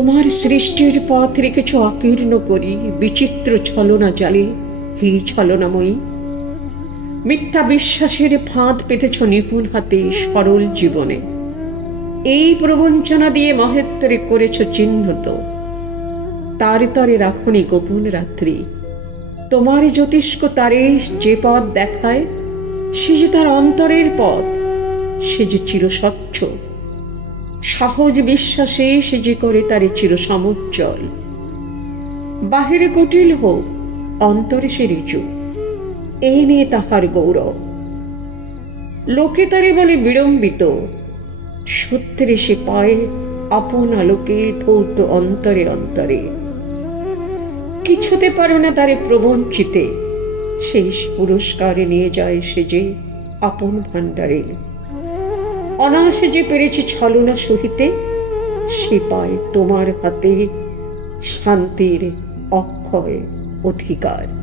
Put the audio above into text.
তোমার সৃষ্টির পথ রেখেছ আকীর্ণ করি বিচিত্র ছলনা জালে, হি ছলনাময়ী। মিথ্যা বিশ্বাসের ফাঁদ পেতেছ নিপুণ হাতে সরল জীবনে। এই প্রবঞ্চনা দিয়ে মহেত্তরে করেছ চিহ্নিত। তারে তারে রাখনি গোপন রাত্রি। তোমার জ্যোতিষ্ক তারে যে পথ দেখায়, সে যে তার অন্তরের পথ, সে যে চিরস্বচ্ছ। সহজ বিশ্বাসে সে যে করে তারে চির সমুজ্জ্বল। বাহিরে কুটিল হোক, অন্তরে সে ঋজু, এই নিয়ে তাহার গৌরব। লোকে তারে বলে বিড়ম্বিত, সত্যের সে পায় আপন আলোকে ধৌত অন্তরে অন্তরে। কিছুতে পারো না তারে প্রবঞ্চিতে, সেই পুরস্কারে নিয়ে যায় সে যে আপন ভাণ্ডারে। অনায়াসে যে পেরেছে ছলনা সহিতে, সে পায় তোমার হাতে শান্তির অক্ষয় অধিকার।